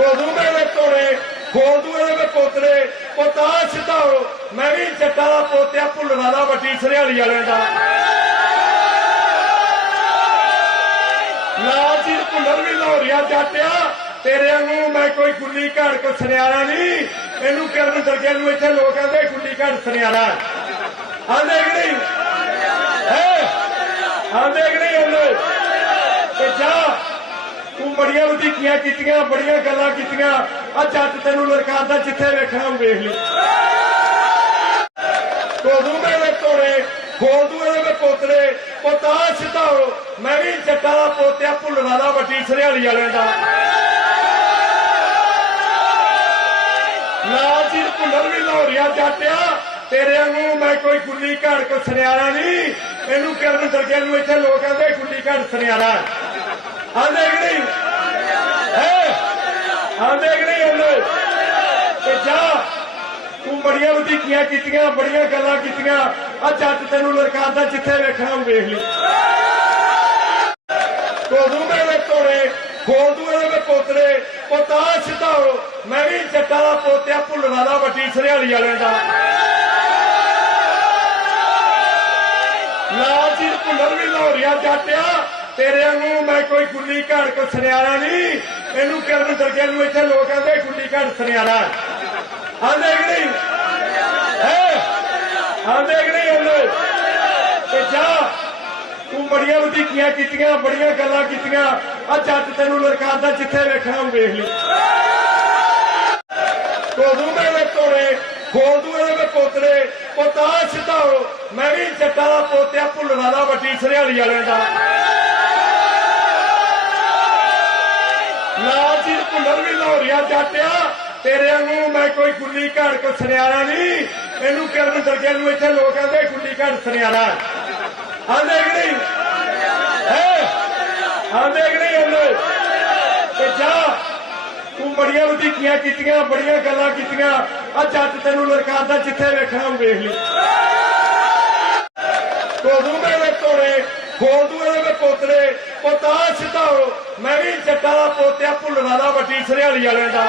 ਕੋਦੂ ਮੇਰੇ ਤੋੜੇ ਖੋਲ ਦੂ ਪੋਤਰੇ। ਪੋਤਾ, ਸਿਧਾਓ, ਮੈਂ ਵੀ ਜੱਟਾਂ ਦਾ ਪੋਤਿਆ, ਭੁੱਲਣਾ ਦਾ ਵੱਡੀ ਸਰਿਆਲੀ ਵਾਲਿਆਂ ਦਾ। ਨਾ ਜੀ ਭੁੱਲਰ ਵੀ ਲਾਹੌਰੀਆ ਜਾਟਿਆ ਤੇਰੇ ਨੂੰ ਮੈਂ ਕੋਈ ਗੁੱਲੀ ਘਾੜ ਕੋ ਸੁਨਿਆਰਾ ਨਹੀਂ। ਇਹਨੂੰ ਕਰਨ ਦਰਜੇ ਨੂੰ ਇੱਥੇ ਲੋਕ ਕਹਿੰਦੇ ਗੁੱਲੀ ਘਾੜ ਸੁਨਿਆਰਾ। ਆਂਦੇ ਕਿ ਨਹੀਂ? ਹੈ? ਆਂਦੇ ਕਿ ਨਹੀਂ ਆਂਦੇ ਬੜੀਆਂ ਵਧੀਕੀਆਂ ਕੀਤੀਆਂ, ਬੜੀਆਂ ਗੱਲਾਂ ਕੀਤੀਆਂ। ਆ ਜੱਟ ਤੈਨੂੰ ਲੜਕਾਦਾ ਜਿੱਥੇ ਵੇਖਣਾ ਉਹ ਵੇਖ ਲਈ। ਕੋਦੂ ਮੇਰੇ ਤੋੜੇ ਖੋਲ ਦੂ ਇਹਦੇ ਪੋਤਰੇ, ਪੋਤਾ ਸਿਧਾਓ ਮੈਂ ਵੀ ਜੱਟਾਂ ਦਾ ਪੋਤਿਆ ਭੁੱਲਣ ਵਾਲਾ ਵੱਡੀ ਸਰਿਆਲੀ ਵਾਲਿਆਂ ਦਾ। ਨਾ ਜੀ ਭੁੱਲਰ ਵੀ ਲਾਹੌਰੀਆ ਜਾਟਿਆ ਤੇਰੇ ਵਾਂਗੂ ਮੈਂ ਕੋਈ ਗੁੱਲੀ ਘਾੜ ਕੋ ਸੁਨਿਆਰਾ ਨਹੀਂ। ਇਹਨੂੰ ਕਰਨ ਦਰਜੇ ਨੂੰ ਇੱਥੇ ਲੋਕ ਕਹਿੰਦੇ ਗੁੱਲੀ ਘਾੜ ਸੁਨਿਆਰਾ। ਆਂਦੇ ਕਿ ਨਹੀਂ? ਹੈ? ਆਂਦੇ ਕਿ ਨਹੀਂ ਆਂਦੇ ਤੇ ਜਾ, ਤੂੰ ਬੜੀਆਂ ਵਧੀਕੀਆਂ ਕੀਤੀਆਂ, ਬੜੀਆਂ ਗੱਲਾਂ ਕੀਤੀਆਂ। ਆ ਜੱਟ ਤੈਨੂੰ ਲੜਕਾਦਾ ਜਿੱਥੇ ਵੇਖਣਾ ਉਹ ਵੇਖ ਲਈ। ਕੋਦੂ ਮੇਰੇ ਤੋੜੇ ਖੋਲ ਦੂ ਇਹਦੇ ਪੋਤਰੇ। ਪੋਤਾ, ਸਿਧਾਓ, ਮੈਂ ਵੀ ਜੱਟਾਂ ਦਾ ਪੋਤਿਆ, ਭੁੱਲਣਾ ਦਾ ਵੱਡੀ ਸਰਿਆਲੀ ਵਾਲਿਆਂ ਦਾ। ਲਾਲ ਜੀ ਭੁੱਲਰ ਵੀ ਲਾਹੌਰੀਆ ਜਾਟਿਆ ਤੇਰੇ ਨੂੰ ਮੈਂ ਕੋਈ ਗੁੱਲੀ ਘਾੜ ਕੋ ਸੁਨਿਆਰਾ ਨਹੀਂ। ਇਹਨੂੰ ਕਰਨ ਦਰਜੇ ਨੂੰ ਇੱਥੇ ਲੋਕ ਕਹਿੰਦੇ ਗੁੱਲੀ ਘਾੜ ਸੁਨਿਆਰਾ। ਆਂਦੇ ਕਿ ਨਹੀਂ? ਹੈ? ਆਂਦੇ ਕਿ ਨਹੀਂ ਆਂਦੇ ਤੇ ਜਾ, ਤੂੰ ਬੜੀਆਂ ਵਧੀਕੀਆਂ ਕੀਤੀਆਂ, ਬੜੀਆਂ ਗੱਲਾਂ ਕੀਤੀਆਂ। ਆ ਜੱਟ ਤੈਨੂੰ ਲੜਕਾਉਂਦਾ ਜਿੱਥੇ ਵੇਖਣਾ ਉਹ ਵੇਖ ਲਈ। ਕੋਦੂ ਮੇਰੇ ਤੋਰੇ ਖੋਲ ਦੂ ਇਹਦੇ ਪੋਤਰੇ। ਪੋਤਾ ਸਿਧਾਓ ਮੈਂ ਵੀ ਜੱਟਾਂ ਦਾ ਪੋਤਿਆ, ਭੁੱਲਣਾ ਦਾ ਵੱਡੀ ਸਰਿਆਲੀ ਵਾਲਿਆਂ ਦਾ ਨਾ ਜੀ ਭੁੱਲਰ ਵੀ ਲਾਹੌਰੀਆ ਜਾਟਿਆ ਤੇਰੇ ਵਾਂਗੂ ਮੈਂ ਕੋਈ ਗੁੱਲੀ ਘਾੜ ਕੋ ਸੁਨਿਆਰਾ ਨਹੀਂ। ਇਹਨੂੰ ਕਰਨ ਦਰਜੇ ਨੂੰ ਇੱਥੇ ਲੋਕ ਕਹਿੰਦੇ ਗੁੱਲੀ ਘਾੜ ਸੁਨਿਆਰਾ। ਆਂਦੇ ਕਿ ਨਹੀਂ? ਹੈ? ਆਂਦੇ ਕਿ ਨਹੀਂ ਆਂਦੇ ਤੇ ਜਾ, ਤੂੰ ਬੜੀਆਂ ਵਧੀਕੀਆਂ ਕੀਤੀਆਂ, ਬੜੀਆਂ ਗੱਲਾਂ ਕੀਤੀਆਂ। ਆ ਜੱਟ ਤੈਨੂੰ ਲੜਕਾਉਂਦਾ ਜਿੱਥੇ ਵੇਖਣਾ ਉਹ ਵੇਖ ਲਈ। ਕੋਦੂ ਮੇਰੇ ਤੋੜੇ ਖੋਲ ਦੂ ਇਹਦੇ ਪੋਤਰੇ ਪੋਤਾ ਸਿਧਾਓ ਚੱਟਾ ਦਾ ਪੋਤਿਆ ਭੁੱਲਣਾ ਦਾ ਵੱਡੀ ਸਰਿਆਲੀ ਵਾਲਿਆਂ ਦਾ।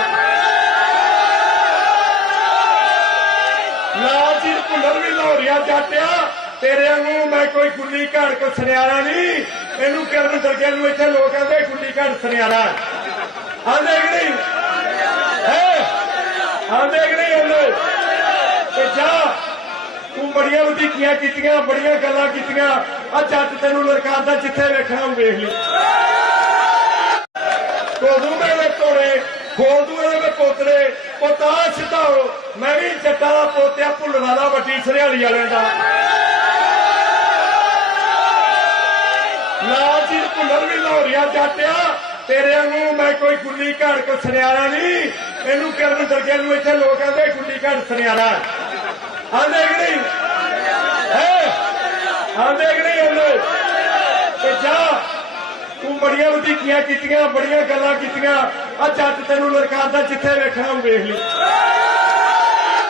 ਨਾ ਜੀ ਭੁੱਲਰ ਵੀ ਲਾਹੌਰੀਆ ਜਾਟਿਆ ਤੇਰੇ ਵਾਂਗੂ ਮੈਂ ਕੋਈ ਗੁੱਲੀ ਘਾੜ ਕੋ ਸੁਨਿਆਰਾ ਨਹੀਂ। ਇਹਨੂੰ ਕਰਨ ਦਰਜੇ ਨੂੰ ਇੱਥੇ ਲੋਕ ਕਹਿੰਦੇ ਗੁੱਲੀ ਘਾੜ ਸੁਨਿਆਰਾ। ਆਂਦੇ ਕਿ ਨਹੀਂ? ਹੈ? ਆਂਦੇ ਕਿ ਨਹੀਂ ਆਂਦੇ ਤੇ ਜਾ, ਤੂੰ ਬੜੀਆਂ ਵਧੀਕੀਆਂ ਕੀਤੀਆਂ, ਬੜੀਆਂ ਗੱਲਾਂ ਕੀਤੀਆਂ। ਆ ਜੱਟ ਤੈਨੂੰ ਲੜਕਾਉਂਦਾ ਜਿੱਥੇ ਵੇਖਣਾ, ਉਹ ਵੇਖ ਲਈ। ਕੋਦੂ ਮੇਰੇ ਤੋੜੇ ਖੋਲ ਦੂ ਇਹਦੇ ਪੋਤਰੇ ਪੋਤਾ ਸਿਧਾਓ ਮੈਂ ਵੀ ਜੱਟਾਂ ਦਾ ਪੋਤਿਆ, ਭੁੱਲਣਾ ਦਾ ਵੱਡੀ ਸਰਿਆਲੀ ਵਾਲਿਆਂ ਦਾ। ਨਾ ਜੀ ਭੁੱਲਰ ਵੀ ਲਾਹੌਰੀਆ ਜਾਟਿਆ ਤੇਰੇ ਵਾਂਗੂ ਮੈਂ ਕੋਈ ਗੁੱਲੀ ਘਾੜ ਕੋ ਸੁਨਿਆਰਾ ਨਹੀਂ। ਇਹਨੂੰ ਕਰਨ ਦਰਜੇ ਨੂੰ ਇੱਥੇ ਲੋਕ ਕਹਿੰਦੇ ਗੁੱਲੀ ਘਾੜ ਸੁਨਿਆਰਾ। ਆਂਦੇ ਕਿ ਨਹੀਂ? ਹੈ? ਆਂਦੇ ਕਿ ਨਹੀਂ ਆਂਦੇ ਤੇ ਜਾ। ਬੜੀਆਂ ਵਧੀਕੀਆਂ ਕੀਤੀਆਂ, ਬੜੀਆਂ ਗੱਲਾਂ ਕੀਤੀਆਂ। ਆ ਜੱਟ ਤੈਨੂੰ ਲੜਕਾਉਂਦਾ ਜਿੱਥੇ ਵੇਖਣਾ, ਉਹ ਵੇਖ ਲਈ।